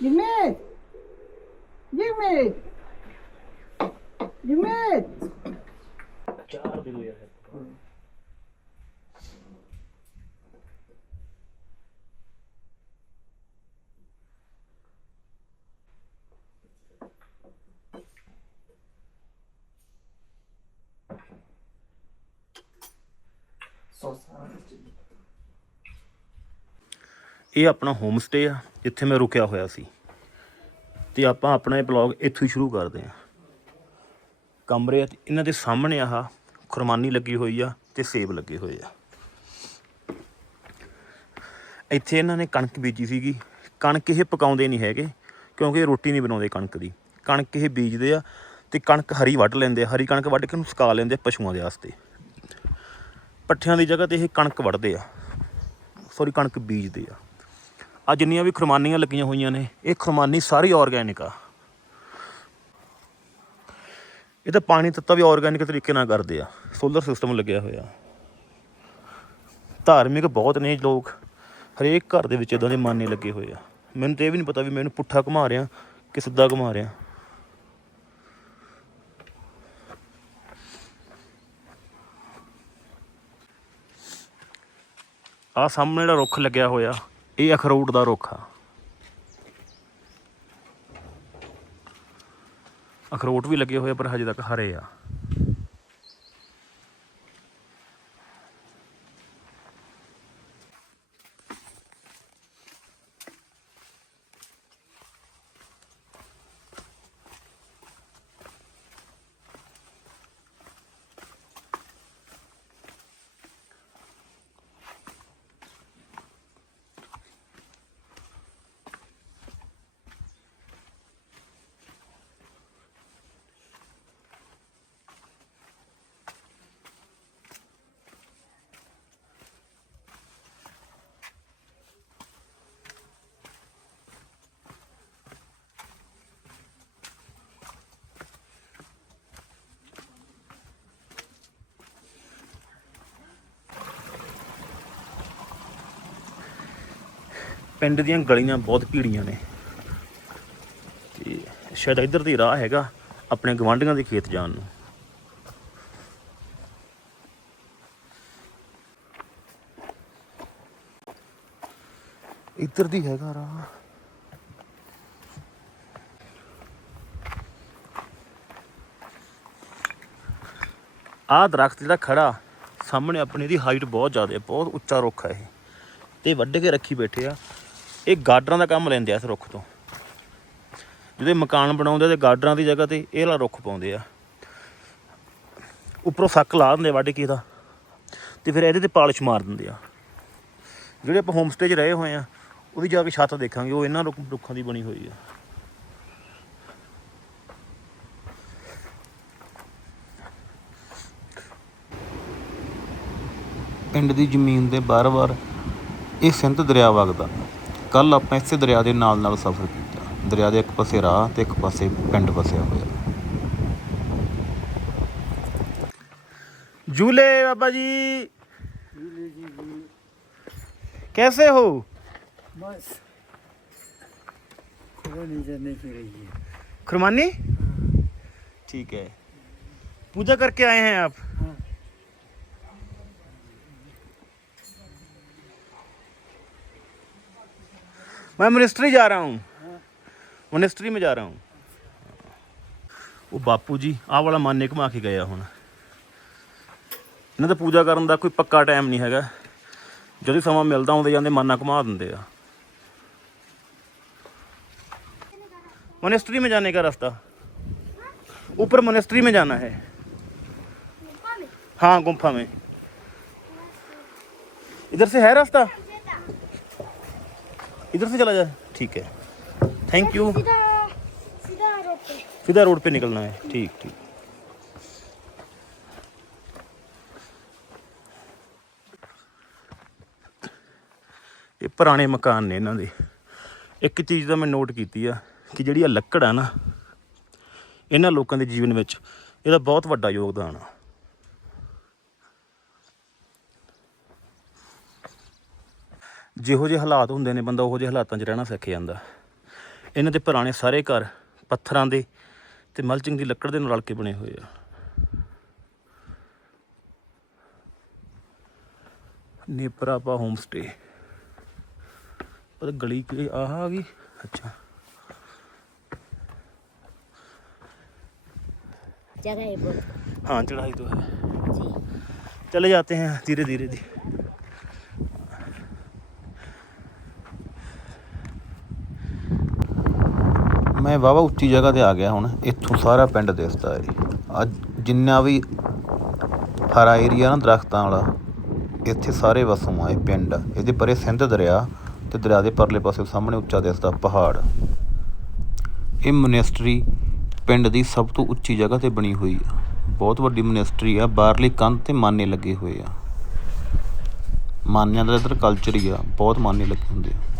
You mad? You mad? You mad? ਇਹ ਆਪਣਾ home stay ਆ, ਜਿੱਥੇ ਮੈਂ ਰੁਕਿਆ ਹੋਇਆ ਸੀ। ਤੇ ਆਪਾਂ ਆਪਣਾ ਇਹ ਬਲੌਗ ਇੱਥੋਂ ਹੀ ਸ਼ੁਰੂ ਕਰਦੇ ਹਾਂ। ਕਮਰੇ ਆ, ਇਹਨਾਂ ਦੇ ਸਾਹਮਣੇ ਆਹ ਖੁਰਮਾਨੀ ਲੱਗੀ ਹੋਈ ਆ ਤੇ ਸੇਬ ਲੱਗੇ ਹੋਏ ਆ। ਇੱਥੇ ਇਹਨਾਂ ਨੇ ਕਣਕ ਬੀਜੀ ਸੀਗੀ। ਕਣਕ ਇਹ ਪਕਾਉਂਦੇ ਨਹੀਂ ਹੈਗੇ, ਕਿਉਂਕਿ ਰੋਟੀ ਨਹੀਂ ਬਣਾਉਂਦੇ ਕਣਕ ਦੀ। ਕਣਕ ਇਹ ਬੀਜਦੇ ਆ ਤੇ ਕਣਕ ਹਰੀ ਵੱਢ ਲੈਂਦੇ ਆ, ਹਰੀ ਕਣਕ ਵੱਢ ਕੇ ਉਹਨੂੰ ਸੁਕਾ ਲੈਂਦੇ ਆ ਪਸ਼ੂਆਂ ਦੇ ਵਾਸਤੇ। ਪੱਠਿਆਂ ਦੀ ਜਗ੍ਹਾ ਤੇ ਇਹ ਕਣਕ ਵੱਢਦੇ ਆ। ਸੌਰੀ ਕਣਕ ਬੀਜਦੇ ਆ। ਆ ਜਿੰਨੀਆਂ ਵੀ ਖੁਰਮਾਨੀਆਂ ਲੱਗੀਆਂ ਹੋਈਆਂ ਨੇ, ਇਹ ਖੁਰਮਾਨੀ ਸਾਰੀ ਆਰਗੈਨਿਕ ਆ। ਇਹ ਤਾਂ ਪਾਣੀ ਤੱਤਾ ਵੀ ਆਰਗੈਨਿਕ ਤਰੀਕੇ ਨਾਲ ਕਰਦੇ ਆ ਸੋਲਰ ਸਿਸਟਮ ਲੱਗਿਆ ਹੋਇਆ। ਧਾਰਮਿਕ ਬਹੁਤ ਨੇ ਲੋਕ, ਹਰੇਕ ਘਰ ਦੇ ਵਿੱਚ ਇਦਾਂ ਦੇ ਮਾਨੇ ਲੱਗੇ ਹੋਏ ਆ। ਮੈਨੂੰ ਤੇ ਇਹ ਵੀ ਨਹੀਂ ਪਤਾ ਵੀ ਮੈਨੂੰ ਪੁੱਠਾ ਘੁਮਾ ਰਿਆਂ ਕਿ ਸਿੱਧਾ ਘੁਮਾ ਰਿਆਂ ਆ ਸਾਹਮਣੇ ਜਿਹੜਾ ਰੁੱਖ ਲੱਗਿਆ ਹੋਇਆ ਇਹ ਅਖਰੋਟ ਦਾ ਰੁੱਖ ਆ। ਅਖਰੋਟ ਵੀ ਲੱਗੇ ਹੋਏ ਪਰ ਹਜੇ ਤੱਕ ਹਰੇ ਆ। ਪਿੰਡ ਦੀਆਂ ਗਲੀਆਂ ਬਹੁਤ ਭੀੜੀਆਂ ਨੇ। ਤੇ ਸ਼ਾਇਦ ਇੱਧਰ ਦੀ ਰਾਹ ਹੈਗਾ ਆਪਣੇ ਗਵਾਂਢੀਆਂ ਦੇ ਖੇਤ ਜਾਣ ਨੂੰ। ਇੱਧਰ ਦੀ ਹੈਗਾ ਰਾਹ। ਆਹ ਦਰਖਤ ਜਿਹੜਾ ਖੜਾ ਸਾਹਮਣੇ ਆਪਣੀ ਦੀ ਹਾਈਟ ਬਹੁਤ ਜ਼ਿਆਦਾ ਹੈ ਬਹੁਤ ਉੱਚਾ ਰੁੱਖ ਹੈ ਇਹ। ਤੇ ਵੱਢ ਕੇ ਰੱਖੀ ਬੈਠੇ ਆ। ਇਹ ਗਾਡਰਾਂ ਦਾ ਕੰਮ ਲੈਂਦੇ ਆ ਇਸ ਰੁੱਖ ਤੋਂ। ਜਦੋਂ ਮਕਾਨ ਬਣਾਉਂਦੇ ਤੇ ਗਾਡਰਾਂ ਦੀ ਜਗ੍ਹਾ ਤੇ ਇਹ ਵਾਲਾ ਰੁੱਖ ਪਾਉਂਦੇ ਆ। ਉੱਪਰੋਂ ਸੱਕ ਲਾ ਦਿੰਦੇ ਵੱਢ ਕੇ ਦਾ ਤੇ ਫਿਰ ਇਹਦੇ ਤੇ ਪਾਲਿਸ਼ ਮਾਰ ਦਿੰਦੇ ਆ। ਜਿਹੜੇ ਆਪਾਂ ਹੋਮ ਸਟੇ 'ਚ ਰਹੇ ਹੋਏ ਆ ਉਹਦੀ ਜਾ ਕੇ ਛੱਤ ਦੇਖਾਂਗੇ। ਉਹ ਇਹਨਾਂ ਰੁੱਖ- ਰੁੱਖਾਂ ਦੀ ਬਣੀ ਹੋਈ ਆ। ਪਿੰਡ ਦੀ ਜ਼ਮੀਨ ਦੇ ਬਾਰ-ਬਾਰ ਇਹ ਸਿੰਧ ਦਰਿਆ ਵਗਦਾ। ਕੱਲ ਆਪਾਂ ਇਸੇ ਦਰਿਆ ਦੇ ਨਾਲ ਨਾਲ ਸਫ਼ਰ ਕੀਤਾ ਦਰਿਆ ਦੇ ਇੱਕ ਪਾਸੇ ਰਾਹ ਤੇ ਇੱਕ ਪਾਸੇ ਪਿੰਡ ਵਸਿਆ ਹੋਇਆ झूले बाबा जी कैसे हो बस खबर नहीं जाने की रही है खुरमानी ठीक है पूजा करके आए हैं आप मैं मिनिस्ट्री जा रहा हूँ ਮਿਨਿਸਟਰੀ में ਜਾ ਰਹਾ ਹੂੰ ਉਹ ਬਾਪੂ ਜੀ ਆਹ ਵਾਲਾ ਮਾਨੇ ਘੁਮਾ ਕੇ ਗਏ ਆ ਹੁਣ ਇਹਨਾਂ ਦਾ ਪੂਜਾ ਕਰਨ ਦਾ ਕੋਈ ਪੱਕਾ ਟਾਈਮ ਨਹੀਂ ਹੈਗਾ ਜਦੋਂ ਸਮਾਂ ਮਿਲਦਾ ਆਉਂਦੇ ਜਾਂਦੇ ਮਾਨਾ ਘੁਮਾ ਦਿੰਦੇ ਆ मोनेस्ट्री में जाने का रास्ता ऊपर मोनेस्ट्री में जाना है हाँ गुम्फा में इधर से है रास्ता इधर से चला जाए ठीक है थैंक यू सीधा सीधा रोड पे सीधा रोड पे निकलना है ठीक ठीक ਇਹ ਪੁਰਾਣੇ ਮਕਾਨ ਨੇ ਇਹਨਾਂ ਦੇ ਇੱਕ ਚੀਜ਼ ਦਾ ਮੈਂ ਨੋਟ ਕੀਤੀ ਆ ਕਿ ਜਿਹੜੀ ਆ ਲੱਕੜ ਆ ਨਾ ਇਹਨਾਂ ਲੋਕਾਂ ਦੇ ਜੀਵਨ ਵਿੱਚ ਇਹਦਾ ਬਹੁਤ ਵੱਡਾ ਯੋਗਦਾਨ ਆ ਜਿਹੋ ਜਿਹੇ ਹਾਲਾਤ ਹੁੰਦੇ ਨੇ ਬੰਦਾ ਉਹੋ ਜਿਹੇ ਹਾਲਾਤਾਂ 'ਚ ਰਹਿਣਾ ਸਿੱਖ ਜਾਂਦਾ ਇਹਨਾਂ ਦੇ ਪੁਰਾਣੇ ਸਾਰੇ ਘਰ ਪੱਥਰਾਂ ਦੇ ਤੇ ਮਲਚਿੰਗ ਦੀ ਲੱਕੜ ਦੇ ਨਾਲ ਰਲ ਕੇ ਬਣੇ ਹੋਏ ਆ ਨੇਪਰਾਪਾ ਹੋਮ ਸਟੇ ਪਰ ਗਲੀ ਕਿ ਆਹ ਆ ਗਈ ਅੱਛਾ जगह है बहुत हाँ चढ़ाई तो है चले जाते हैं धीरे धीरे धी ਮੈਂ ਵਾਵਾ ਉੱਚੀ ਜਗ੍ਹਾ ਤੇ ਆ ਗਿਆ ਹੁਣ, ਇੱਥੋਂ ਸਾਰਾ ਪਿੰਡ ਦਿਸਦਾ ਹੈ ਅੱਜ ਜਿੰਨਾ ਵੀ ਹਰਾ ਏਰੀਆ ਨਾ ਦਰਖਤਾਂ ਵਾਲਾ, ਇੱਥੇ ਸਾਰੇ ਵਸੋਂ ਆ ਇਹ ਪਿੰਡ। ਇਹਦੇ ਪਰੇ ਸਿੰਧ ਦਰਿਆ ਤੇ ਦਰਿਆ ਦੇ ਪਰਲੇ ਪਾਸੇ ਸਾਹਮਣੇ ਉੱਚਾ ਦਿਸਦਾ ਪਹਾੜ। ਇਹ ਮੋਨੈਸਟਰੀ ਪਿੰਡ ਦੀ ਸਭ ਤੋਂ ਉੱਚੀ ਜਗ੍ਹਾ ਤੇ ਬਣੀ ਹੋਈ ਆ। ਬਹੁਤ ਵੱਡੀ ਮੋਨੈਸਟਰੀ ਆ, ਬਾਹਰਲੀ ਕੰਧ ਤੇ ਮਾਨੇ ਲੱਗੇ ਹੋਏ ਆ। ਮਾਨਿਆਂ ਦਾ ਇੱਧਰ ਕਲਚਰ ਹੀ ਆ, ਬਹੁਤ ਮਾਨੇ ਲੱਗੇ ਹੁੰਦੇ ਆ।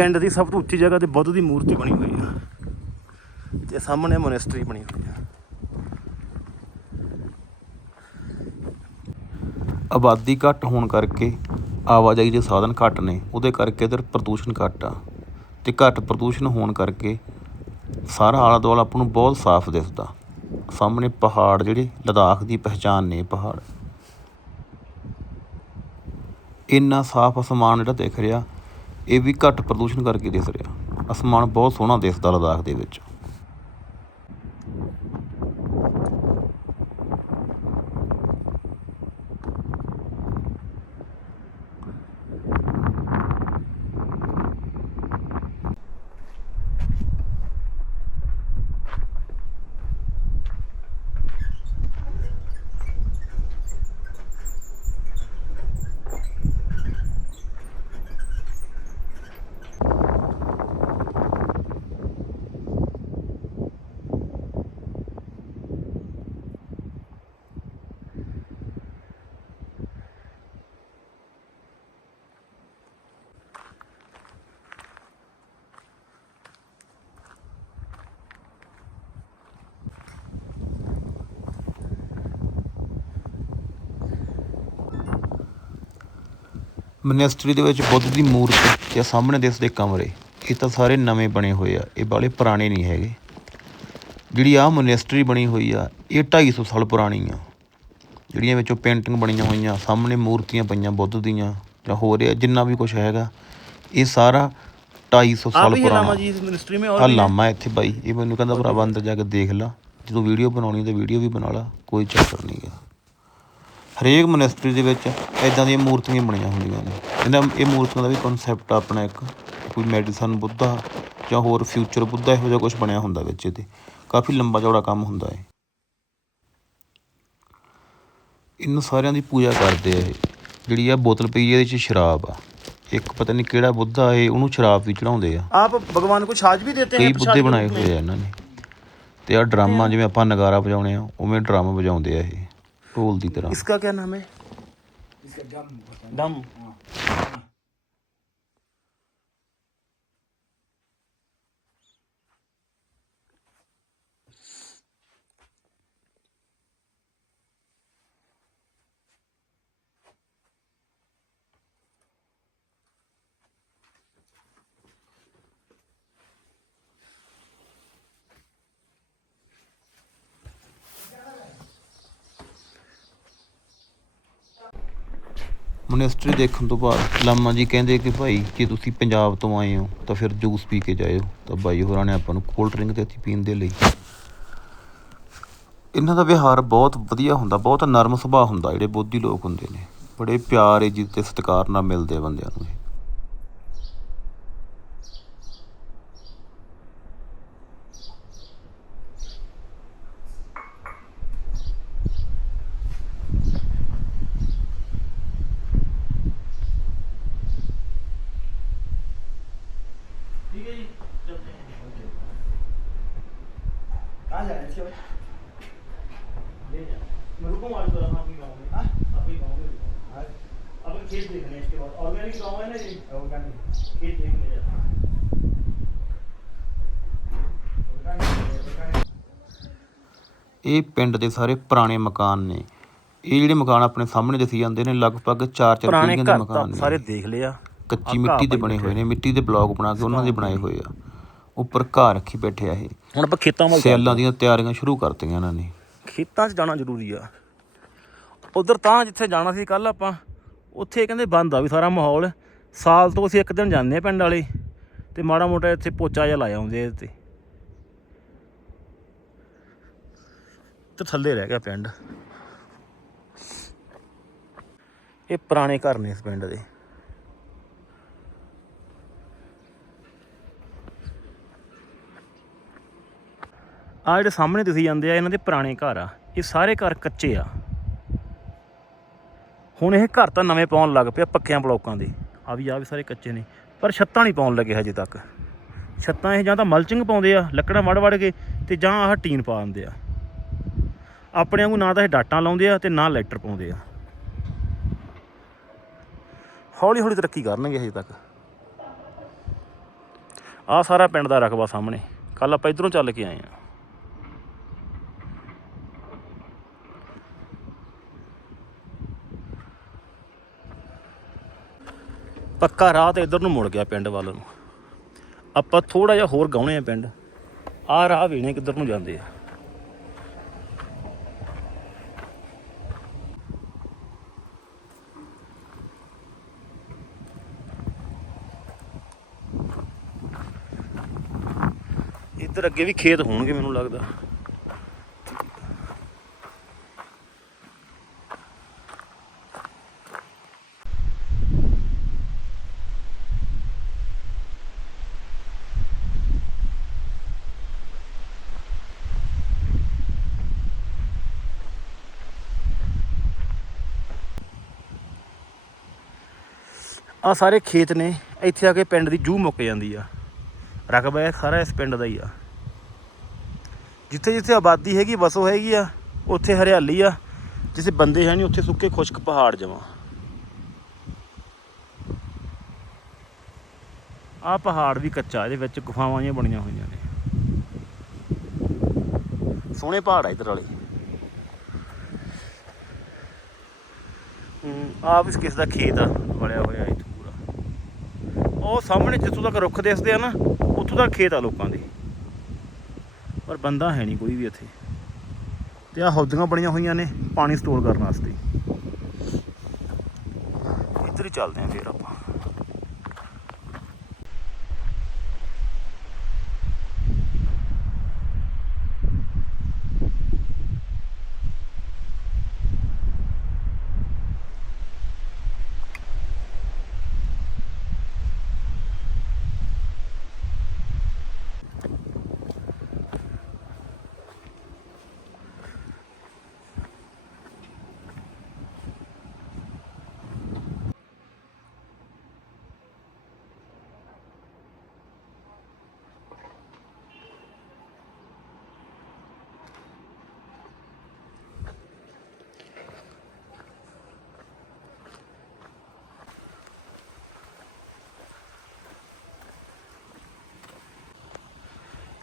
ਪਿੰਡ ਦੀ ਸਭ ਤੋਂ ਉੱਚੀ ਜਗ੍ਹਾ ਤੇ ਬੁੱਧ ਦੀ ਮੂਰਤੀ ਬਣੀ ਹੋਈ ਆ। ਤੇ ਸਾਹਮਣੇ ਮੋਨੈਸਟਰੀ ਬਣੀ ਹੋਈ ਆ। ਆਬਾਦੀ ਘੱਟ ਹੋਣ ਕਰਕੇ ਆਵਾਜਾਈ ਦੇ ਸਾਧਨ ਘੱਟ ਨੇ, ਉਹਦੇ ਕਰਕੇ ਇਧਰ ਪ੍ਰਦੂਸ਼ਣ ਘੱਟ ਆ। ਤੇ ਘੱਟ ਪ੍ਰਦੂਸ਼ਣ ਹੋਣ ਕਰਕੇ ਸਾਰਾ ਆਲਾ ਦੁਆਲਾ ਆਪਾਂ ਨੂੰ ਬਹੁਤ ਸਾਫ਼ ਦਿਸਦਾ। ਸਾਹਮਣੇ ਪਹਾੜ ਜਿਹੜੇ, ਲਦਾਖ ਦੀ ਪਹਿਚਾਨ ਨੇ ਪਹਾੜ। ਇੰਨਾ ਸਾਫ਼ ਅਸਮਾਨ ਜਿਹੜਾ ਦਿਖ ਰਿਹਾ ਇਹ ਵੀ ਘੱਟ ਪ੍ਰਦੂਸ਼ਣ ਕਰਕੇ ਦਿਸ ਰਿਹਾ। ਅਸਮਾਨ ਬਹੁਤ ਸੋਹਣਾ ਦਿਸਦਾ ਲਦਾਖ ਦੇ ਵਿੱਚ। ਮਨਿਸਟਰੀ ਦੇ ਵਿੱਚ ਬੁੱਧ ਦੀ ਮੂਰਤੀ ਤੇ ਸਾਹਮਣੇ ਦਿਸਦੇ ਕਮਰੇ ਇਹ ਤਾਂ ਸਾਰੇ ਨਵੇਂ ਬਣੇ ਹੋਏ ਆ ਇਹ ਬਾਲੇ ਪੁਰਾਣੇ ਨਹੀਂ ਹੈਗੇ। ਜਿਹੜੀ ਆ ਮਨਿਸਟਰੀ ਬਣੀ ਹੋਈ ਆ ਇਹ 250 ਸਾਲ ਪੁਰਾਣੀ ਆ। ਜਿਹੜੀਆਂ ਵਿੱਚੋਂ ਪੇਂਟਿੰਗ ਬਣੀਆਂ ਹੋਈਆਂ ਸਾਹਮਣੇ ਮੂਰਤੀਆਂ ਪਈਆਂ ਬੁੱਧ ਦੀਆਂ ਜਾਂ ਹੋ ਰਿਹਾ ਜਿੰਨਾ ਵੀ ਕੁਝ ਹੈਗਾ ਇਹ ਸਾਰਾ 250 ਸਾਲ ਪੁਰਾਣਾ। ਜੀ ਮਿਨਿਸਟਰੀ ਮੇ ਆ ਲਾਮਾ ਇੱਥੇ ਬਾਈ ਇਹ ਮੈਨੂੰ ਕਹਿੰਦਾ ਭਰਾਵਾ ਅੰਦਰ ਜਾ ਕੇ ਦੇਖ ਲਾ ਜਦੋਂ ਵੀਡੀਓ ਬਣਾਉਣੀ ਤੇ ਵੀਡੀਓ ਵੀ ਬਣਾ ਲਾ ਕੋਈ ਚੱਕਰ ਨਹੀਂ ਗਾ ਹਰੇਕ ਮਨਿਸਟਰੀ ਦੇ ਵਿੱਚ ਇਦਾਂ ਦੀਆਂ ਮੂਰਤੀਆਂ ਬਣੀਆਂ ਹੁੰਦੀਆਂ ਨੇ। ਇਹਨਾਂ ਇਹ ਮੂਰਤੀਆਂ ਦਾ ਵੀ ਕਨਸੈਪਟ ਆਪਣਾ ਇੱਕ ਕੋਈ ਮੈਡੀਸਨ ਬੁੱਧਾ ਜਾਂ ਹੋਰ ਫਿਊਚਰ ਬੁੱਧਾ ਇਹੋ ਜਿਹਾ ਕੁਝ ਬਣਿਆ ਹੁੰਦਾ ਵਿੱਚ ਇਹਦੇ। ਕਾਫੀ ਲੰਬਾ ਚੌੜਾ ਕੰਮ ਹੁੰਦਾ ਹੈ ਇਹਨੂੰ ਸਾਰਿਆਂ ਦੀ ਪੂਜਾ ਕਰਦੇ ਆ ਇਹ। ਜਿਹੜੀ ਆ ਬੋਤਲ ਪਈ ਇਹਦੇ ਚ ਸ਼ਰਾਬ ਆ। ਇੱਕ ਪਤਾ ਨਹੀਂ ਕਿਹੜਾ ਬੁੱਧਾ ਹੈ ਉਹਨੂੰ ਸ਼ਰਾਬ ਵੀ ਚੜਾਉਂਦੇ ਆ। ਆਪ ਭਗਵਾਨ ਕੋ ਛਾਜ ਵੀ ਦਿੰਦੇ ਨੇ ਕਈ ਬੁੱਧੇ ਬਣਾਏ ਹੋਏ ਆ ਇਹਨਾਂ ਨੇ। ਤੇ ਆ ਡਰਾਮਾ ਜਿਵੇਂ ਆਪਾਂ ਨਗਾਰਾ ਵਜਾਉਣੇ ਆ ਉਵੇਂ ਡਰਾਮਾ ਵਜਾਉਂਦੇ ਆ ਇਹ। ढोल की तरह इसका क्या नाम है इसका दम दम ਮੋਨੈਸਟਰੀ ਦੇਖਣ ਤੋਂ ਬਾਅਦ ਲਾਮਾ ਜੀ ਕਹਿੰਦੇ ਕਿ ਭਾਈ ਜੇ ਤੁਸੀਂ ਪੰਜਾਬ ਤੋਂ ਆਏ ਹੋ, ਤਾਂ ਫਿਰ ਜੂਸ ਪੀ ਕੇ ਜਾਇਓ। ਤਾਂ ਬਾਈ ਹੋਰਾਂ ਨੇ ਆਪਾਂ ਨੂੰ ਕੋਲਡ ਡਰਿੰਕ ਦਿੱਤੀ ਪੀਣ ਦੇ ਲਈ। ਇਹਨਾਂ ਦਾ ਵਿਹਾਰ ਬਹੁਤ ਵਧੀਆ ਹੁੰਦਾ, ਬਹੁਤ ਨਰਮ ਸੁਭਾਅ ਹੁੰਦਾ, ਜਿਹੜੇ ਬੋਧੀ ਲੋਕ ਹੁੰਦੇ ਨੇ। ਬੜੇ ਪਿਆਰ ਇੱਜ਼ਤ ਤੇ ਸਤਿਕਾਰ ਨਾਲ ਮਿਲਦੇ ਆ ਬੰਦਿਆਂ ਨੂੰ मैं रुकूंगा आज जरा अपने गाँव में हाँ अपने गाँव में रुकूंगा। अब खेत देखने हैं इसके बाद ऑर्गेनिक गाँव है ना जी ऑर्गेनिक खेत देखने जाना ਇਹ ਪਿੰਡ ਦੇ ਸਾਰੇ ਪੁਰਾਣੇ ਮਕਾਨ ਨੇ ਇਹ ਜਿਹੜੇ ਮਕਾਨ ਆਪਣੇ ਸਾਹਮਣੇ ਦਿਖੀ ਜਾਂਦੇ ਨੇ ਲਗਭਗ 4-4 ਪੁਰਾਣੇ ਪੀੜ੍ਹੀਆਂ ਦੇ ਘਰ ਮਕਾਨ ਤਾਂ ਨੇ ਸਾਰੇ ਦੇਖ ਲਿਆ ਕੱਚੀ ਆਹ ਮਿੱਟੀ ਦੇ ਘਾਹ ਬਣੇ ਪਾਈ ਹੋਏ ਨੇ ਮਿੱਟੀ ਦੇ ਬਲੌਕ ਬਣਾ ਕੇ ਉਹਨਾਂ ਦੇ ਬਣਾਏ ਹੋਏ ਆ ਉੱਪਰ ਘਾਹ ਰੱਖੀ ਬੈਠੇ ਆ ਇਹ ਹੁਣ ਆਪਾਂ ਖੇਤਾਂ ਵੱਲ ਸਿਆਲਾਂ ਦੀਆਂ ਤਿਆਰੀਆਂ ਸ਼ੁਰੂ ਕਰਤੀਆਂ ਇਹਨਾਂ ਨੇ ਖੇਤਾਂ 'ਚ ਜਾਣਾ ਜ਼ਰੂਰੀ ਆ ਉਧਰ ਤਾਂ ਜਿੱਥੇ ਜਾਣਾ ਸੀ ਕੱਲ ਆਪਾਂ, ਉੱਥੇ ਕਹਿੰਦੇ ਬੰਦ ਆ ਵੀ ਸਾਰਾ ਮਾਹੌਲ। ਸਾਲ ਤੋਂ ਅਸੀਂ ਇੱਕ ਦਿਨ ਜਾਂਦੇ ਆ ਪਿੰਡ ਵਾਲੇ, ਤੇ ਮਾੜਾ ਮੋਟਾ ਇੱਥੇ ਪੋਚਾ ਜਿਹਾ ਲਾਇਆ ਹੁੰਦੇ ਇਹਦੇ ਤੇ। ਤੇ ਥੱਲੇ ਰਹਿ ਗਿਆ ਪਿੰਡ। ਇਹ ਪੁਰਾਣੇ ਘਰ ਨੇ ਇਸ ਪਿੰਡ ਦੇ। ਆ ਜਿਹੜੇ ਸਾਹਮਣੇ ਤੁਸੀਂ ਜਾਂਦੇ ਆ, ਇਹਨਾਂ ਦੇ ਪੁਰਾਣੇ ਘਰ ਆ। ਇਹ ਸਾਰੇ ਘਰ ਕੱਚੇ ਆ। ਹੁਣ ਇਹ ਘਰ ਤਾਂ ਨਵੇਂ ਪਾਉਣ ਲੱਗ ਪਿਆ ਪੱਕਿਆਂ ਬਲੋਕਾਂ ਦੇ। ਆ ਵੀ ਆ ਵੀ ਸਾਰੇ ਕੱਚੇ ਨੇ। ਪਰ ਛੱਤਾਂ ਨਹੀਂ ਪਾਉਣ ਲੱਗੇ ਹਜੇ ਤੱਕ। ਛੱਤਾਂ ਇਹ ਜਾਂ ਤਾਂ ਮਲਚਿੰਗ ਪਾਉਂਦੇ ਆ, ਲੱਕੜਾਂ ਵੜ ਵੜ ਕੇ ਤੇ ਜਾਂ ਆਹ ਟੀਨ ਪਾ ਦਿੰਦੇ ਆ। ਆਪਣੇ ਵਾਂਗੂ ਨਾ ਤਾਂ ਇਹ ਡਾਟਾਂ ਲਾਉਂਦੇ ਆ ਤੇ ਨਾ ਲੈਟਰ ਪਾਉਂਦੇ ਆ। ਹੌਲੀ ਹੌਲੀ ਤਰੱਕੀ ਕਰਨਗੇ ਹਜੇ ਤੱਕ। ਆ ਸਾਰਾ ਪਿੰਡ ਦਾ ਰਕਬਾ ਸਾਹਮਣੇ। ਕੱਲ ਆਪਾਂ ਇਧਰੋਂ ਚੱਲ ਕੇ ਆਏ ਆ। ਪੱਕਾ ਰਾਹ ਤੇ ਇਧਰ ਨੂੰ ਮੁੜ ਗਿਆ ਪਿੰਡ ਵੱਲ ਨੂੰ। ਆਪਾਂ ਥੋੜਾ ਜਿਹਾ ਹੋਰ ਗਾਉਣੇ ਆ ਪਿੰਡ। ਆਹ ਰਾਹ ਵੇਣੇ ਕਿੱਧਰ ਨੂੰ ਜਾਂਦੇ ਆ। ਇੱਧਰ ਅੱਗੇ ਵੀ ਖੇਤ ਹੋਣਗੇ ਮੈਨੂੰ ਲੱਗਦਾ। ਆ ਸਾਰੇ ਖੇਤ ਨੇ, ਇੱਥੇ ਆ ਕੇ ਪਿੰਡ ਦੀ ਜੂਹ ਮੁੱਕ ਜਾਂਦੀ ਆ। ਰਕਬਾ ਇਹ ਸਾਰਾ ਇਸ ਪਿੰਡ ਦਾ ਹੀ ਆ। ਜਿੱਥੇ ਜਿੱਥੇ ਆਬਾਦੀ ਹੈਗੀ, ਵਸੋ ਹੈਗੀ ਆ, ਉੱਥੇ ਹਰਿਆਲੀ ਆ। ਜਿੱਥੇ ਬੰਦੇ ਹੈ ਨਹੀਂ, ਉੱਥੇ ਸੁੱਕੇ ਖੁਸ਼ਕ ਪਹਾੜ ਜਮਾ। ਆ ਪਹਾੜ ਵੀ ਕੱਚਾ, ਇਹਦੇ ਵਿੱਚ ਗੁਫਾਵਾਂ ਜਿਹੀਆਂ ਬਣੀਆਂ ਹੋਈਆਂ ਨੇ। ਸੋਹਣੇ ਪਹਾੜ ਆ ਇਧਰ ਵਾਲੇ। ਹੂੰ ਆ ਕਿਸ ਦਾ ਖੇਤ ਆ ਵਲਿਆ ਹੋਇਆ ਉਹ ਸਾਹਮਣੇ ਜਿੱਥੋਂ ਤੱਕ ਰੁੱਖ ਦਿਸਦੇ ਆ ਨਾ, ਉੱਥੋਂ ਤੱਕ ਖੇਤ ਆ ਲੋਕਾਂ ਦੇ। ਪਰ ਬੰਦਾ ਹੈ ਨਹੀਂ ਕੋਈ ਵੀ ਇੱਥੇ। ਤੇ ਆ ਹੌਦੀਆਂ ਬਣੀਆਂ ਹੋਈਆਂ ਨੇ ਪਾਣੀ ਸਟੋਰ ਕਰਨ ਵਾਸਤੇ। ਇੱਧਰ ਹੀ ਚੱਲਦੇ ਆਂ ਫੇਰ ਆਪਾਂ।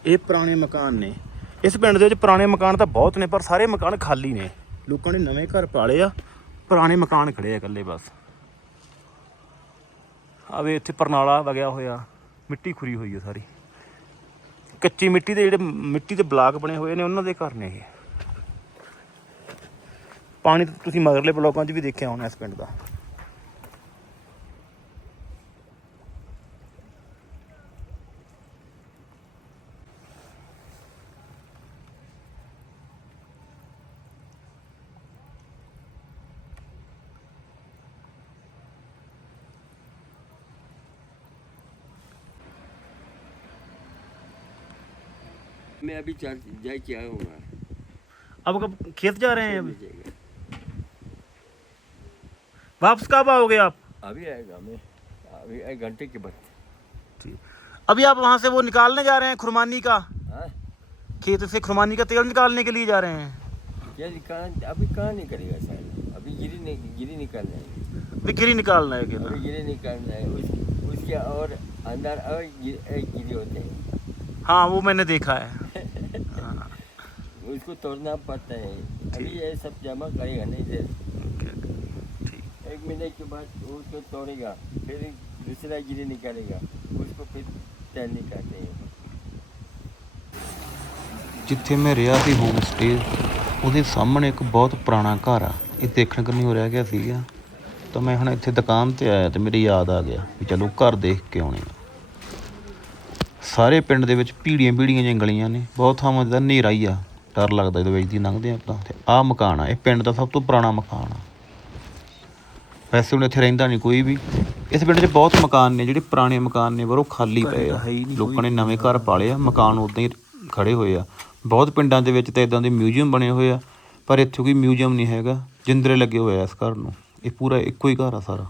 ਇਹ ਪੁਰਾਣੇ ਮਕਾਨ ਨੇ। ਇਸ ਪਿੰਡ ਦੇ ਵਿੱਚ ਪੁਰਾਣੇ ਮਕਾਨ ਤਾਂ ਬਹੁਤ ਨੇ, ਪਰ ਸਾਰੇ ਮਕਾਨ ਖਾਲੀ ਨੇ। ਲੋਕਾਂ ਨੇ ਨਵੇਂ ਘਰ ਪਾਲੇ ਆ, ਪੁਰਾਣੇ ਮਕਾਨ ਖੜੇ ਆ ਇਕੱਲੇ ਬਸ। ਆਵੇ ਇੱਥੇ ਪਰਨਾਲਾ ਵਗਿਆ ਹੋਇਆ, ਮਿੱਟੀ ਖੁਰੀ ਹੋਈ ਹੈ ਸਾਰੀ। ਕੱਚੀ ਮਿੱਟੀ ਦੇ ਜਿਹੜੇ ਮਿੱਟੀ ਦੇ ਬਲਾਕ ਬਣੇ ਹੋਏ ਨੇ, ਉਹਨਾਂ ਦੇ ਘਰ ਨੇ ਇਹ। ਪਾਣੀ ਤੁਸੀਂ ਮਗਰਲੇ ਬਲਾਕਾਂ 'ਚ ਵੀ ਦੇਖਿਆ ਹੋਣਾ ਇਸ ਪਿੰਡ ਦਾ। मैं अभी चार जाए के आया हूँ अब कब खेत जा रहे हैं अभी? वापस कब आओगे आप? अभी आएगा मैं अभी एक घंटे के बाद। ठीक। अभी आप वहाँ से वो निकालने जा रहे हैं खुरमानी का? हाँ। खेत से खुरमानी का तेल निकालने के लिए जा रहे हैं। क्या निकाल अभी कहाँ निकलेगा सर अभी गिरी नहीं गिरी निकालना है अभी गिरी निकालना है अभी गिरी निकालना है उस, उसके और अंदर और गिर- गिरी होते हैं। हाँ वो मैंने देखा है। उसको तोड़ना पड़ता है अभी ये सब जमा करेगा नहीं इधर एक महीने के बाद वो उसको तोड़ेगा फिर दूसरा गिरी निकालेगा उसको फिर तेल निकालते हैं ਜਿੱਥੇ ਮੈਂ ਰਿਹਾ ਸੀ ਹੋਮ ਸਟੇ ਉਹਦੇ ਸਾਹਮਣੇ ਇੱਕ ਬਹੁਤ ਪੁਰਾਣਾ ਘਰ ਆ ਇਹ ਦੇਖਣ ਕੰਨੀ ਹੋ ਰਿਹਾ ਗਿਆ ਸੀਗਾ ਤਾਂ ਮੈਂ ਹੁਣ ਇੱਥੇ ਦੁਕਾਨ ਤੇ ਆਇਆ ਤੇ ਮੇਰੀ ਯਾਦ ਆ ਗਿਆ ਵੀ ਚਲੋ ਘਰ ਦੇਖ ਕੇ ਆਉਣੇ ਆ ਸਾਰੇ ਪਿੰਡ ਦੇ ਵਿੱਚ ਭੀੜੀਆਂ ਭੀੜੀਆਂ ਜੰਗਲੀਆਂ ਨੇ ਬਹੁਤ ਥਾਵਾਂ ਤੇ ਤਾਂ ਹਨੇਰਾ ਹੀ ਆ ਡਰ ਲੱਗਦਾ ਜਦੋਂ ਵੇਚਦੀ ਲੰਘਦੇ ਆਪਾਂ। ਤੇ ਆਹ ਮਕਾਨ ਆ ਇਹ ਪਿੰਡ ਦਾ ਸਭ ਤੋਂ ਪੁਰਾਣਾ ਮਕਾਨ ਆ। ਵੈਸੇ ਹੁਣ ਇੱਥੇ ਰਹਿੰਦਾ ਨਹੀਂ ਕੋਈ ਵੀ। ਇਸ ਪਿੰਡ 'ਚ ਬਹੁਤ ਮਕਾਨ ਨੇ ਜਿਹੜੇ ਪੁਰਾਣੇ ਮਕਾਨ ਨੇ ਪਰ ਉਹ ਖਾਲੀ ਪਏ ਆ। ਲੋਕਾਂ ਨੇ ਨਵੇਂ ਘਰ ਪਾਲੇ ਆ ਮਕਾਨ ਉਦਾਂ ਹੀ ਖੜੇ ਹੋਏ ਆ। ਬਹੁਤ ਪਿੰਡਾਂ ਦੇ ਵਿੱਚ ਤਾਂ ਇਦਾਂ ਦੇ ਮਿਊਜ਼ੀਅਮ ਬਣੇ ਹੋਏ ਆ ਪਰ ਇੱਥੇ ਕੋਈ ਮਿਊਜ਼ੀਅਮ ਨਹੀਂ ਹੈਗਾ। ਜਿੰਦਰੇ ਲੱਗੇ ਹੋਏ ਆ ਇਸ ਘਰ ਨੂੰ। ਇਹ ਪੂਰਾ ਇੱਕੋ ਹੀ ਘਰ ਆ ਸਾਰਾ।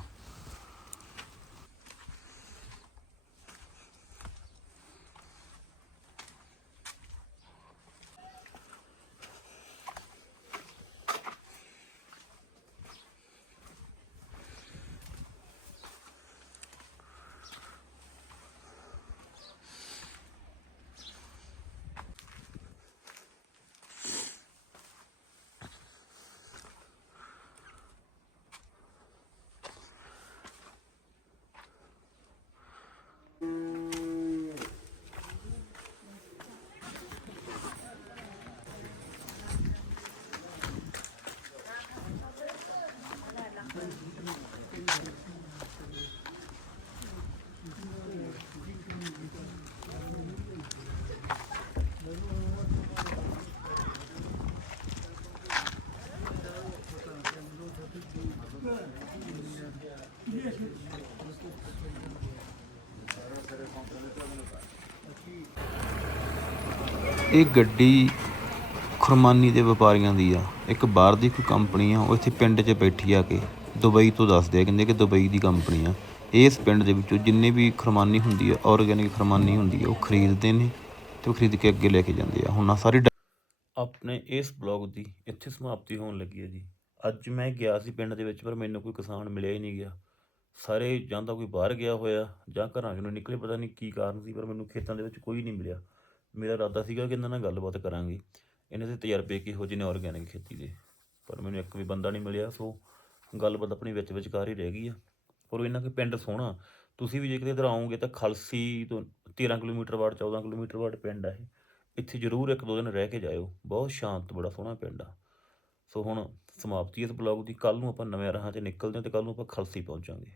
ਇਹ ਗੱਡੀ ਖੁਰਮਾਨੀ ਦੇ ਵਪਾਰੀਆਂ ਦੀ ਆ। ਇੱਕ ਬਾਹਰ ਦੀ ਕੋਈ ਕੰਪਨੀ ਆ, ਉਹ ਇੱਥੇ ਪਿੰਡ 'ਚ ਬੈਠੀ ਆ ਕੇ ਦੁਬਈ ਤੋਂ ਦੱਸਦੇ ਆ, ਕਹਿੰਦੇ ਕਿ ਦੁਬਈ ਦੀ ਕੰਪਨੀ ਆ। ਇਸ ਪਿੰਡ ਦੇ ਵਿੱਚੋਂ ਜਿੰਨੇ ਵੀ ਖੁਰਮਾਨੀ ਹੁੰਦੀ ਆ ਆਰਗੈਨਿਕ ਖੁਰਮਾਨੀ ਹੁੰਦੀ ਆ, ਉਹ ਖਰੀਦਦੇ ਨੇ ਤੇ ਉਹ ਖਰੀਦ ਕੇ ਅੱਗੇ ਲੈ ਕੇ ਜਾਂਦੇ ਆ। ਹੁਣ ਆ ਸਾਰੀ ਡ- ਆਪਣੇ ਇਸ ਬਲੌਗ ਦੀ ਇੱਥੇ ਸਮਾਪਤੀ ਹੋਣ ਲੱਗੀ ਹੈ ਜੀ। ਅੱਜ ਮੈਂ ਗਿਆ ਸੀ ਪਿੰਡ ਦੇ ਵਿੱਚ, ਪਰ ਮੈਨੂੰ ਕੋਈ ਕਿਸਾਨ ਮਿਲਿਆ ਹੀ ਨਹੀਂ ਗਿਆ। ਸਾਰੇ ਜਾਂ ਤਾਂ ਕੋਈ ਬਾਹਰ ਗਿਆ ਹੋਇਆ ਜਾਂ ਘਰਾਂ ਚੋਂ ਨਿਕਲੇ, ਪਤਾ ਨਹੀਂ ਕੀ ਕਾਰਨ ਸੀ, ਪਰ ਮੈਨੂੰ ਖੇਤਾਂ ਦੇ ਵਿੱਚ ਕੋਈ ਨਹੀਂ ਮਿਲਿਆ। ਮੇਰਾ ਇਰਾਦਾ ਸੀਗਾ ਕਿ ਇਹਨਾਂ ਨਾਲ ਗੱਲਬਾਤ ਕਰਾਂਗੇ। ਇਹਨਾਂ ਦੇ ਤਜਰਬੇ ਕਿਹੋ ਜਿਹੇ ਨੇ ਆਰਗੈਨਿਕ ਖੇਤੀ ਦੇ। ਪਰ ਮੈਨੂੰ ਇੱਕ ਵੀ ਬੰਦਾ ਨਹੀਂ ਮਿਲਿਆ, ਸੋ ਗੱਲਬਾਤ ਆਪਣੀ ਵਿੱਚ ਵਿਚਕਾਰ ਹੀ ਰਹਿ ਗਈ ਆ। ਪਰ ਉਹ ਇਹਨਾਂ ਕਿ ਪਿੰਡ ਸੋਹਣਾ। ਤੁਸੀਂ ਵੀ ਜੇ ਕਿਤੇ ਇੱਧਰ ਆਓਗੇ ਤਾਂ ਖਲਸੀ ਤੋਂ 13 ਕਿਲੋਮੀਟਰ ਬਾਅਦ 14 ਕਿਲੋਮੀਟਰ ਬਾਅਦ ਪਿੰਡ ਆ ਇਹ। ਇੱਥੇ ਜ਼ਰੂਰ ਇੱਕ ਦੋ ਦਿਨ ਰਹਿ ਕੇ ਜਾਇਓ। ਬਹੁਤ ਸ਼ਾਂਤ, ਬੜਾ ਸੋਹਣਾ ਪਿੰਡ ਆ। ਸੋ ਹੁਣ ਸਮਾਪਤੀ ਇਸ ਬਲੌਗ ਦੀ। ਕੱਲ ਨੂੰ ਆਪਾਂ ਨਵੇਂ ਰਾਹਾਂ 'ਚ ਨਿਕਲਦੇ ਹਾਂ ਤੇ ਕੱਲ ਨੂੰ ਆਪਾਂ ਖਲਸੀ ਪਹੁੰਚਾਂਗੇ।